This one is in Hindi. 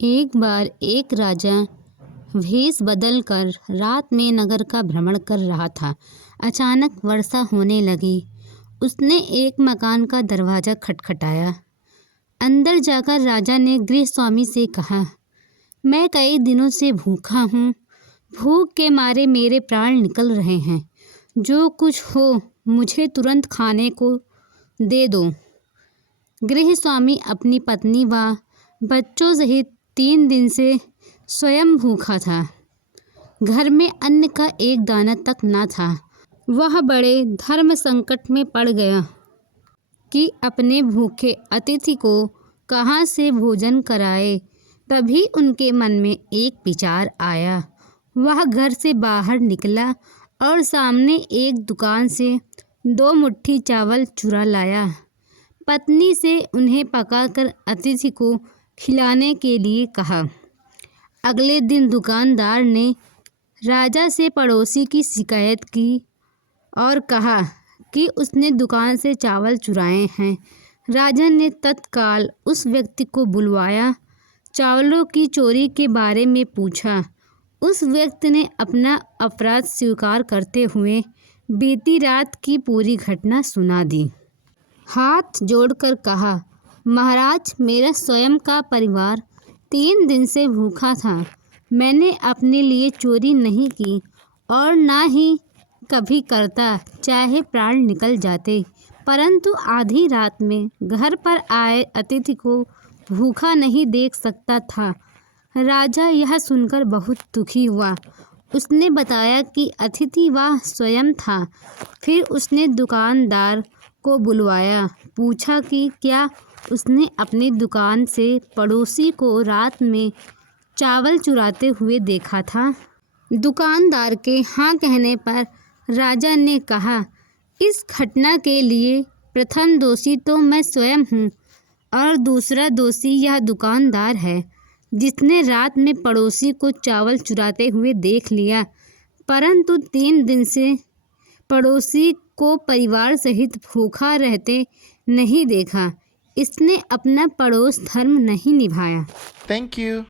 एक बार एक राजा भेष बदलकर रात में नगर का भ्रमण कर रहा था। अचानक वर्षा होने लगी। उसने एक मकान का दरवाजा खटखटाया। अंदर जाकर राजा ने गृहस्वामी से कहा, मैं कई दिनों से भूखा हूँ। भूख के मारे मेरे प्राण निकल रहे हैं। जो कुछ हो मुझे तुरंत खाने को दे दो। गृहस्वामी अपनी पत्नी व बच्चों सहित 3 दिन से स्वयं भूखा था। घर में अन्न का एक दाना तक न था। वह बड़े धर्म संकट में पड़ गया कि अपने भूखे अतिथि को कहाँ से भोजन कराए। तभी उनके मन में एक विचार आया। वह घर से बाहर निकला और सामने एक दुकान से 2 मुट्ठी चावल चुरा लाया। पत्नी से उन्हें पकाकर अतिथि को खिलाने के लिए कहा। अगले दिन दुकानदार ने राजा से पड़ोसी की शिकायत की और कहा कि उसने दुकान से चावल चुराए हैं। राजा ने तत्काल उस व्यक्ति को बुलवाया, चावलों की चोरी के बारे में पूछा। उस व्यक्ति ने अपना अपराध स्वीकार करते हुए बीती रात की पूरी घटना सुना दी। हाथ जोड़कर कहा, महाराज, मेरा स्वयं का परिवार 3 दिन से भूखा था। मैंने अपने लिए चोरी नहीं की और ना ही कभी करता, चाहे प्राण निकल जाते। परंतु आधी रात में घर पर आए अतिथि को भूखा नहीं देख सकता था। राजा यह सुनकर बहुत दुखी हुआ। उसने बताया कि अतिथि वह स्वयं था। फिर उसने दुकानदार को बुलवाया, पूछा कि क्या उसने अपनी दुकान से पड़ोसी को रात में चावल चुराते हुए देखा था। दुकानदार के हाँ कहने पर राजा ने कहा, इस घटना के लिए प्रथम दोषी तो मैं स्वयं हूँ और दूसरा दोषी यह दुकानदार है, जिसने रात में पड़ोसी को चावल चुराते हुए देख लिया, परंतु 3 दिन से पड़ोसी को परिवार सहित भूखा रहते नहीं देखा। इसने अपना पड़ोस धर्म नहीं निभाया। Thank you.